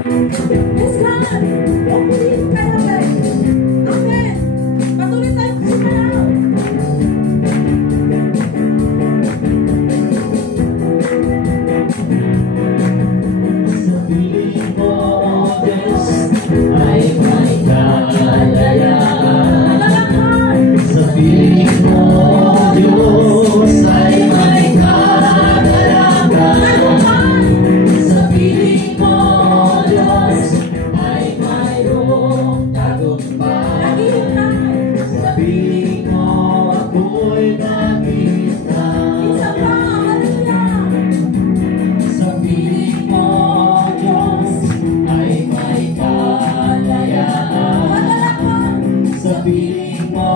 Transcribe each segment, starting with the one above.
Yes, God. Pupurihin ka namin. Amen. Patuloy tayo sumayaw. Sa piling mo, Diyos, ay may kagalingan. Sa piling mo, Diyos, ay may kagalingan. Sa piling mo, Diyos, ay mayroong tagumpay. Sa piling mo, ako'y naghihintay. Sa piling mo, Diyos, ay may kalayaan. Sa piling mo,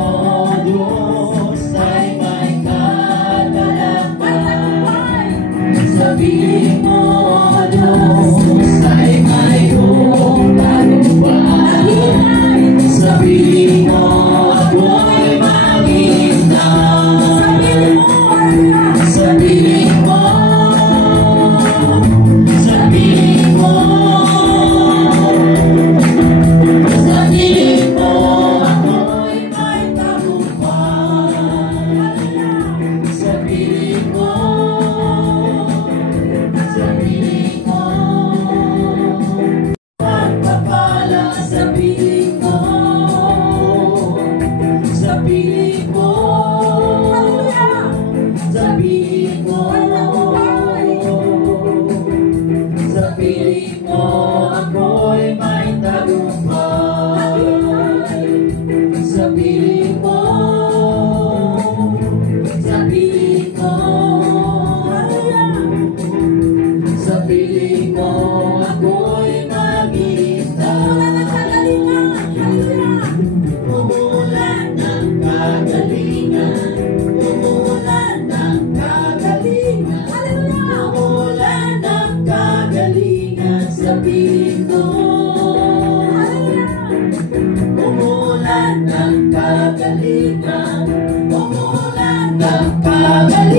Diyos, ay may kagalakan. Sa piling mo, Diyos, ay mayroong tagumpay. Sa piling mo, ako'y maghihintay. Sa piling mo, sa piling mo, sa piling mo, ako'y may tagumpay. Sa piling mo, sa piling mo, pagpapala sa piling mo, sa piling mo, sa piling mo, sa piling mo, ako'y may tagumpay. Sa piling mo, sa piling mo, sa piling mo, ako'y maghihintay. Umulan ng kagalingan, umulan ng kagalingan, umulan ng kagalingan sa piling mo. Umulan ng kagalingan, umulan ng kagalingan.